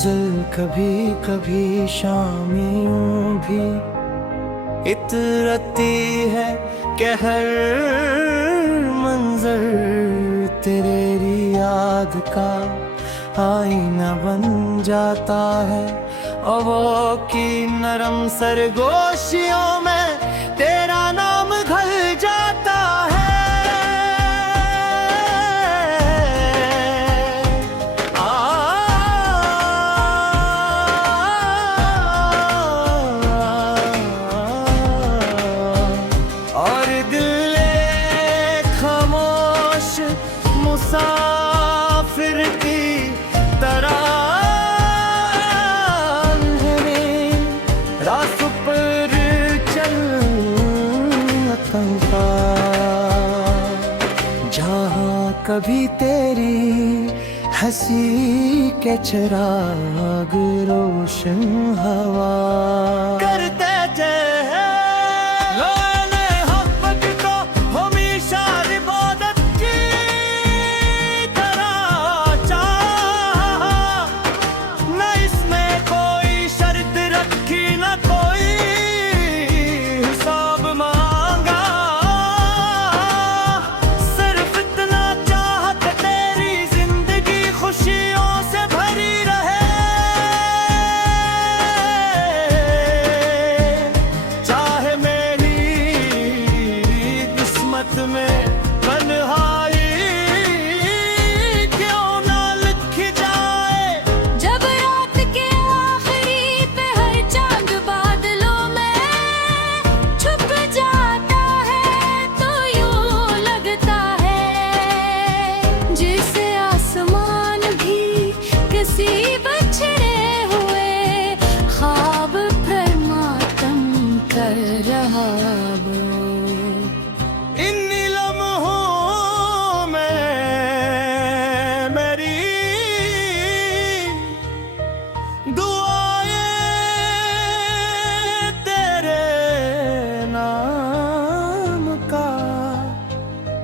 गुजर कभी कभी शामियों भी इतरती है कि हर मंजर तेरी याद का आईना बन जाता है। और वो की नरम सरगोशियों में तेरा नाम घल जाता है। और दिल खामोश मुसाफिर की तरह रास्तों पर चल जहाँ कभी तेरी हंसी के चिराग रोशन हवा करते थे।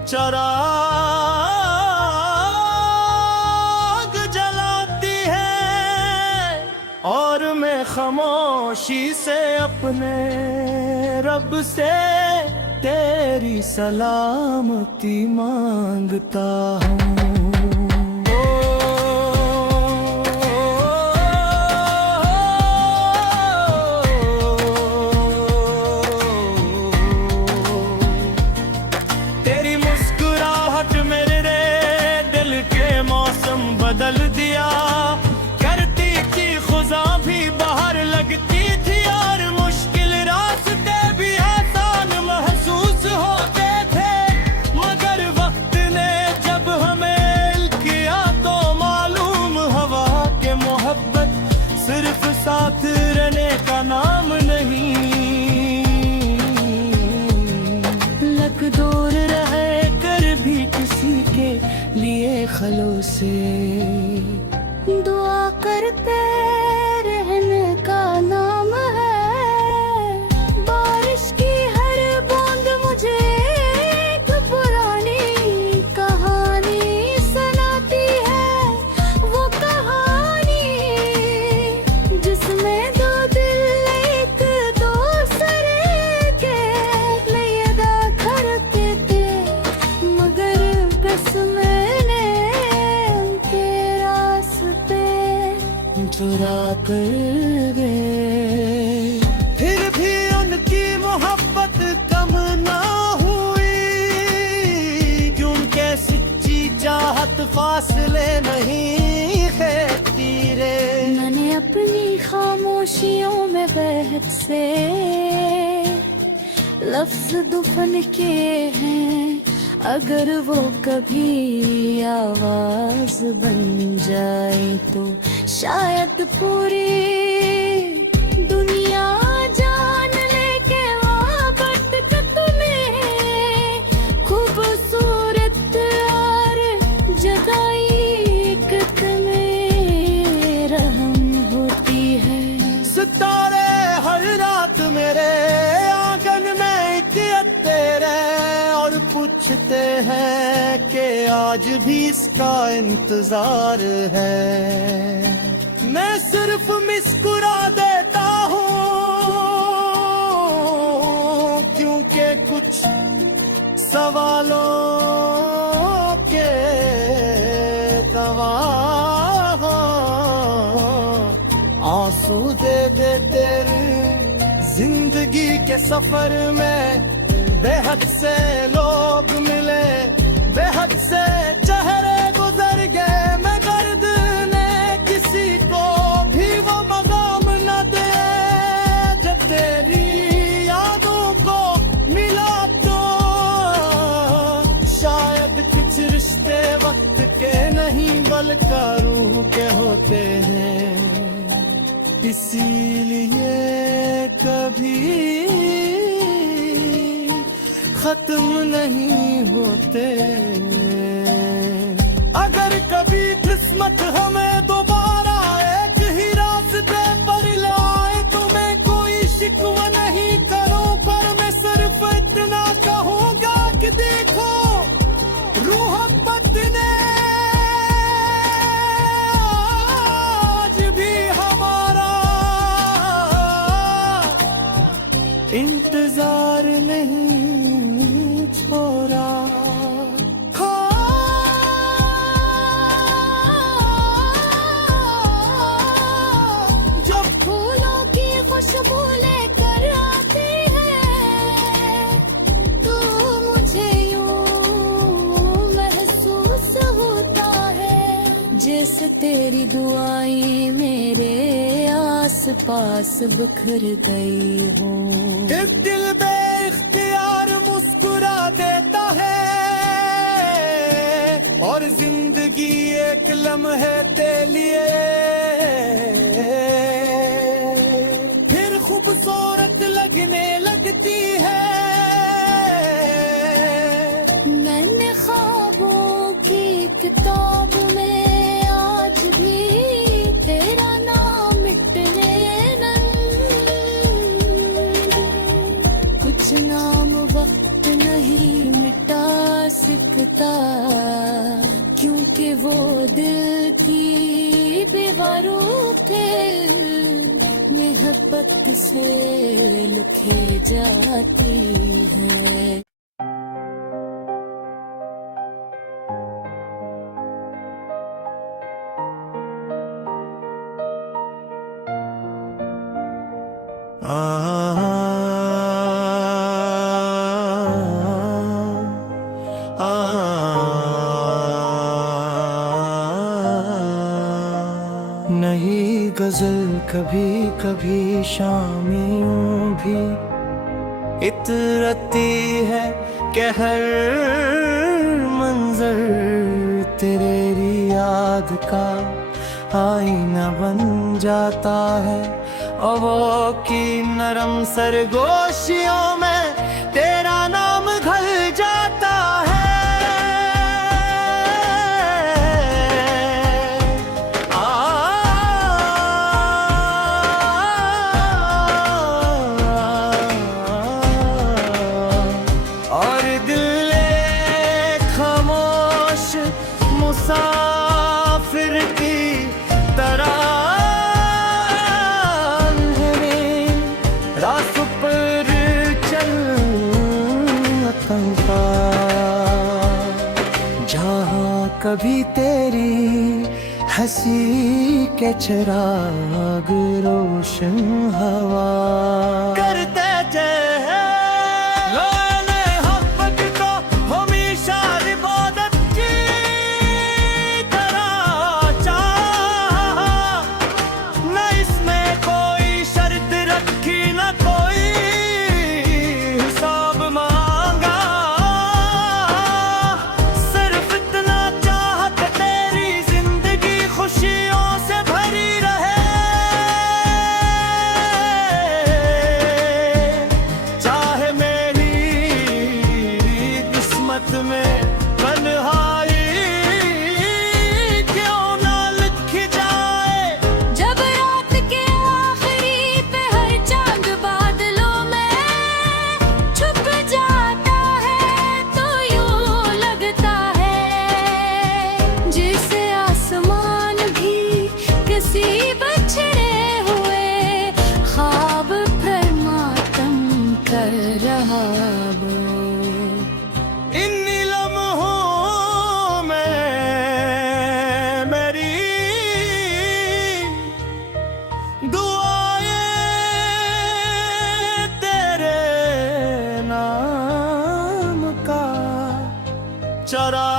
चराग जलाती है और मैं खामोशी से अपने रब से तेरी सलामती मांगता हूँ। बदल दिया करती थी खुदा भी बाहर लगती थी और मुश्किल रास्ते भी आसान महसूस होते थे। मगर वक्त ने जब हमें किया तो मालूम हवा के मोहब्बत सिर्फ साथ रहने का नाम नहीं। लग दूर रहे कर भी किसी के लिए खलो से दुआ करते रहने का नाम है। बारिश की हर बूंद मुझे एक पुरानी कहानी सुनाती है। वो कहानी जिसमें दो दिल एक दूसरे के लिए अदा करते थे मगर कसमें चुरा कर गए। फिर भी उनकी मोहब्बत कम ना हुई क्योंकि सच्ची चाहत फासले नहीं खेती रे। मैंने अपनी खामोशियों में बहक से लफ्ज दुफन किए हैं। अगर वो कभी आवाज बन जाए तो शायद पूरी दुनिया जान ले के मोहब्बत तुम्हें खूबसूरत और जदाई में रहम होती है। सितारे हर रात मेरे आंगन में तेरे और पूछते हैं कि आज भी इसका इंतजार है। मैं सिर्फ मुस्कुरा देता हूँ, क्योंकि कुछ सवालों के गवाह आंसू दे दे तेरी जिंदगी के सफर में। बेहद से लोग मिले, बेहद से चेहरे गुजर गए, मगर दिल ने किसी को भी वो मकाम न दे जो तेरी यादों को मिला। तो शायद कुछ रिश्ते वक्त के नहीं बल्कि रूह के होते हैं, इसीलिए कभी खत्म नहीं होते। अगर कभी किस्मत हमें दोबारा एक ही रास्ते पर लाए, तो मैं कोई शिकवा नहीं करूं, पर मैं सिर्फ इतना कहूंगा कि देखो रूहब्बत ने आज भी हमारा इंतजार नहीं छोड़ा। जब फूलों की खुशबू लेकर आती है, तो मुझे यूं महसूस होता है जैसे तेरी दुआएं मेरे आस पास बिखर गई हूँ। इस दिल बेइख्तियार मुस्कुरा देता है, और जिंदगी एक लम्हे के लिए फिर खूबसूरत लगने लगती है। मैंने ख्वाबों की किताब में आज भी तेरा नाम मिटने कुछ नाम वक्त नहीं मिटा सकता, क्योंकि वो दिल की दीवारों पे मोहब्बत से लिखे जाती है। नई गजल कभी कभी शामियों भी इतरती है कि हर मंजर तेरी याद का आईना बन जाता है, और वो की नरम सरगोशियों में तेरा नाम घल जाता है। और दिल खामोश मुसाफिर की तरह रास्तों पर चल तंका, जहाँ कभी तेरी हंसी के चिराग रोशन हवा करते थे। लोने मोहब्बत को हमेशा इबादत की तरह चाहा, न इसमें कोई शर्त रखी न कोई हिसाब मांगा, सिर्फ इतना चाहत तेरी जिंदगी खुशियों से भरी रहे। चाहे मेरी किस्मत में तन्हाई क्यों ना लिखी जाए, जब रात के आखिरी पे हर चांद बादलों में छुप जाता है, तो यूं लगता है जैसे आसमान भी किसी चिराग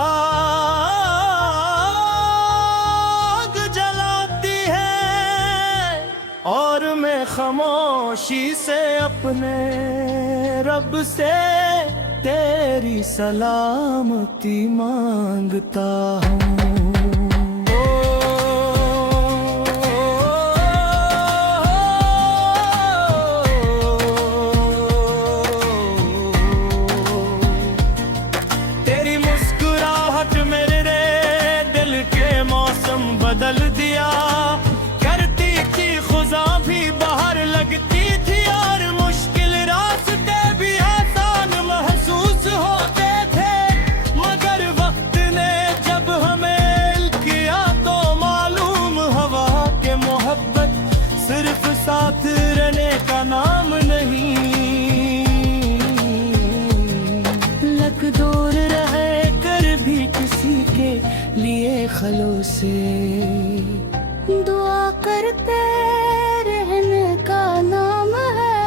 जलाती है और मैं खामोशी से अपने रब से तेरी सलामती मांगता हूँ। बदल दिया करती थी खुदा भी बाहर लगती थी और मुश्किल रास्ते भी आसान महसूस होते थे, मगर वक्त ने जब हमें किया तो मालूम हवा के मोहब्बत सिर्फ साथ रहने का नाम नहीं। लग दूर रहे कर भी किसी के लिए खलो से दुआ करते रहने का नाम है।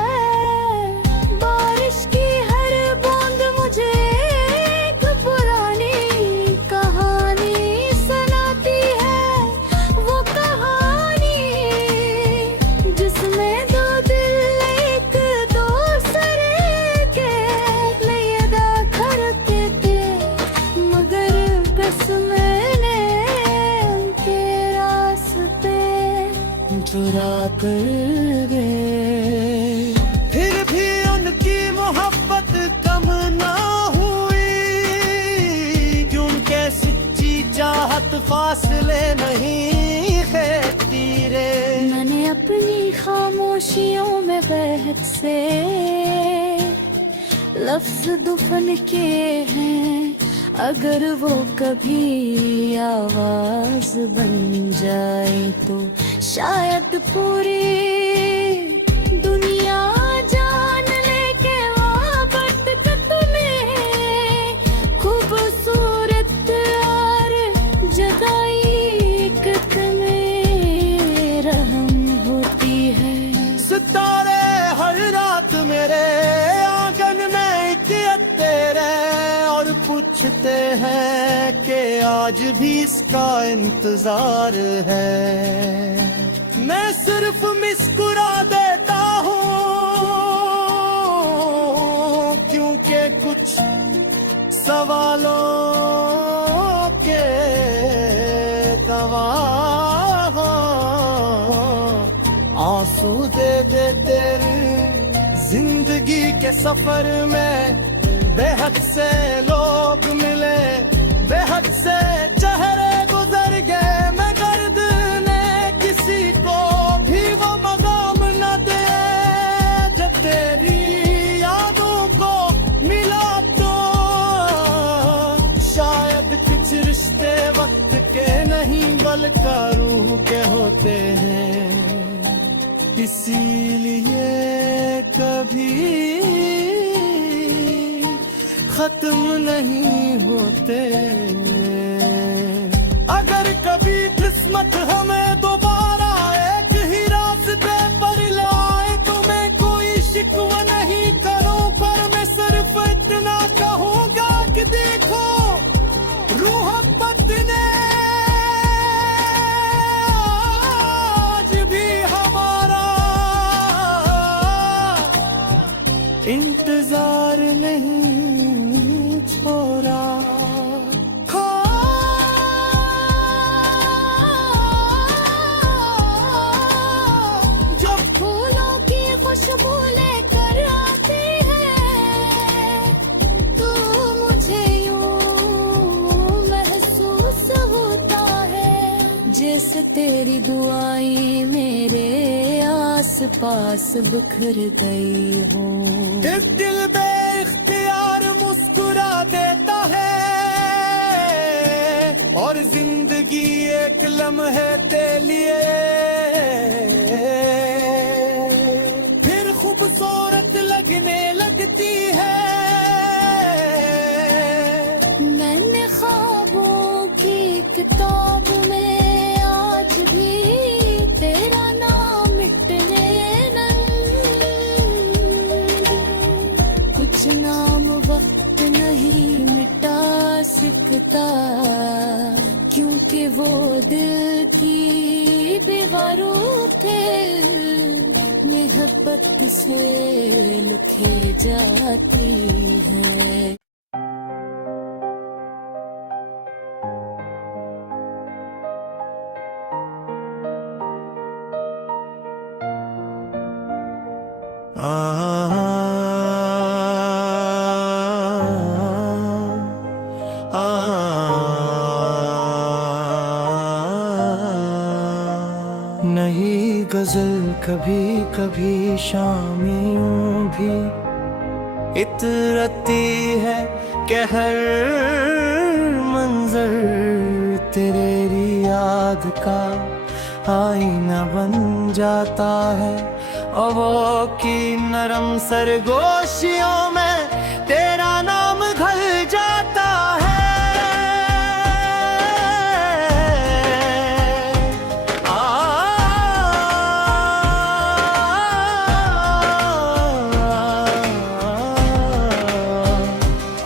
बारिश की हर बूंद मुझे एक पुरानी कहानी सुनाती है, वो कहानी जिसमें दो दिल एक दूसरे के लिए अदा करते थे, मगर कसमें चुरा कर गए। फिर भी उनकी मोहब्बत कम ना हुई, क्योंकि सच्ची चाहत फासले नहीं खेती रे। मैंने अपनी खामोशियों में बहक से लफ्ज दुफन किए हैं, अगर वो कभी आवाज बन जाए तो शायद पूरी दुनिया जान ले के मोहब्बत तुम्हें खूबसूरत और जगाई कितने रहम होती है। सितारे हर रात मेरे आंगन में तेरे और पूछते हैं कि आज भी इसका इंतजार है। मैं सिर्फ मुस्कुरा देता हूँ, क्योंकि कुछ सवालों के गवाह आंसू दे देते जिंदगी के सफर में। बेहद से लोग मिले, बेहद से चेहरे गुजर गए, मगर ने किसी को भी वो मकाम न दे जो तेरी यादों को मिला तो। शायद कुछ रिश्ते वक्त के नहीं बल्कि रूह के होते हैं, इसीलिए कभी खत्म नहीं होते। अगर कभी किस्मत हमें दोबारा एक ही रास्ते पर लाए तो मैं कोई शिकवा नहीं करूं, पर मैं सिर्फ इतना कहूंगा कि देखो रूहब्बत ने आज भी हमारा इंतजार नहीं छोड़ा। जब फूलों की खुशबू लेकर आती है तो मुझे यूं महसूस होता है जैसे तेरी दुआएं मेरे आस पास बिखर गई हूँ। इस दिल बेख्तियार मुस्कुरा देता है और जिंदगी एक लम्हे के लिए फिर खूबसूरत लगने लगती है। मैंने ख्वाबों की किताब में आज भी तेरा नाम मिटने कुछ नाम वक्त नहीं मिटा दिखता, क्योंकि वो दिल की दीवारों थे मोहब्बत से लिखे जाती है। नहीं गजल कभी कभी शामियों भी इतरती है कि हर मंजर तेरी याद का आईना बन जाता है, और वो की नरम सरगोशियों में तेरा नाम घल जाता है।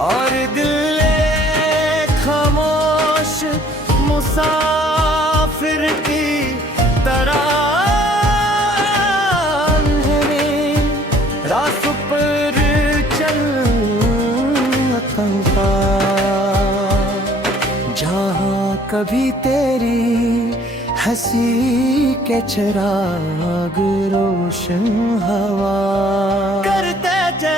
और दिल खामोश मुसाफिर की तरह रास्तों पर चल तंका, जहाँ कभी तेरी हंसी के चिराग रोशन हवा करते थे।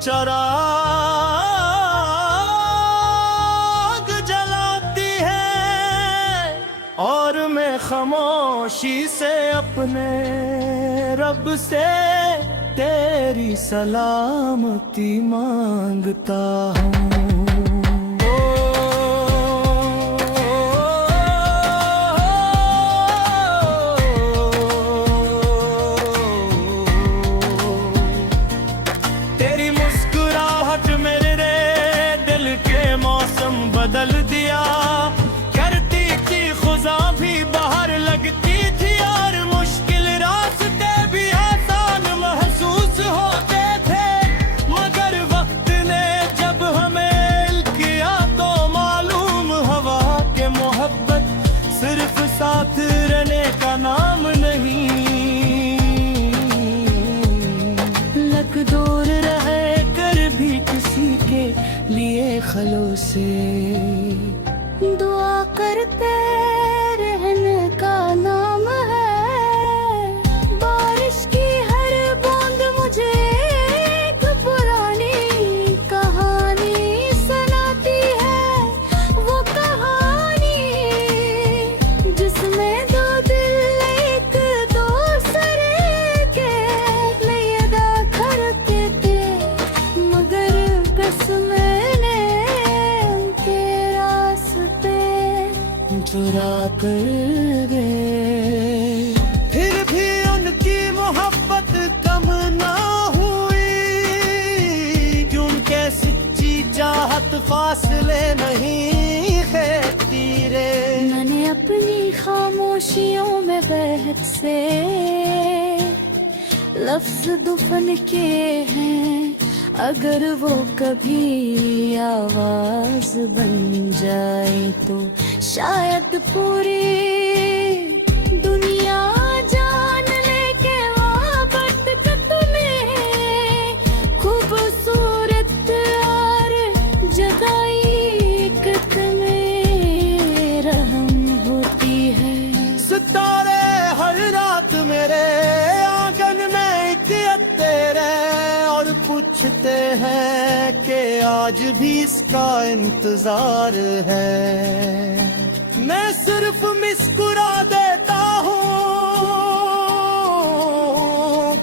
चराग जलाती है, और मैं खामोशी से अपने रब से तेरी सलामती मांगता हूँ। बदल दिया करती थी खुदा भी बाहर लगती थी, और मुश्किल रास्ते भी आसान महसूस होते थे, मगर वक्त ने जब हमें किया तो मालूम हवा के मोहब्बत सिर्फ साथ रहने का नाम नहीं। लग दूर रहे कर भी किसी के लिए खलो से दुआ करते रहने का नाम है। बारिश की हर बूंद मुझे एक पुरानी कहानी सुनाती है, वो कहानी जिसमें दो दिल एक दूसरे के लिए अदा करते थे, मगर कसमें चुरा कर गए। फिर भी उनकी मोहब्बत कम ना हुई, क्योंकि सच्ची चाहत फासले नहीं कहती रे। मैंने अपनी खामोशियों में बहक से लफ्ज दुफन के हैं, अगर वो कभी आवाज बन जाए तो शायद पूरी दुनिया जान ले के मोहब्बत में खूबसूरत और जुदाई में रहम होती है। सितारे हर रात मेरे आंगन में एक तेरे और पूछते हैं कि आज भी इसका इंतजार है। मैं सिर्फ मुस्कुरा देता हूँ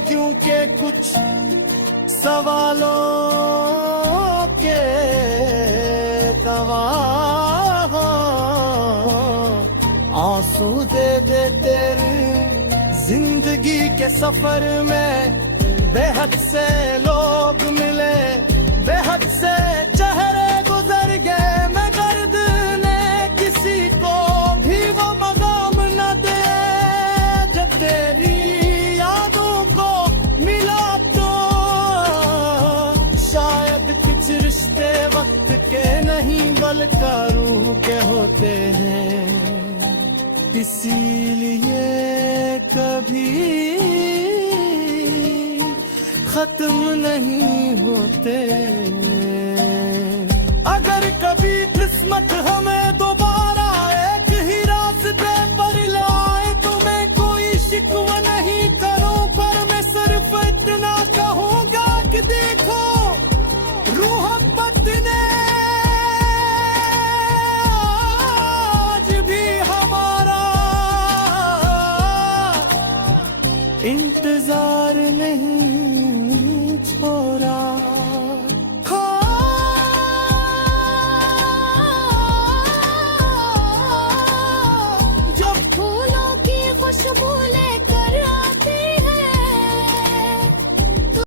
क्योंकि कुछ सवालों के गवाह आंसू दे तेरी जिंदगी के सफर में बेहद से लोग मिले, बेहद से चेहरे गुजर गए, मगर ने किसी को भी वो मकाम न दे जो तेरी यादों को मिला। तो शायद कुछ रिश्ते वक्त के नहीं बल्कि रूह के होते हैं, इसीलिए कभी खत्म नहीं होते। अगर कभी किस्मत हमें दो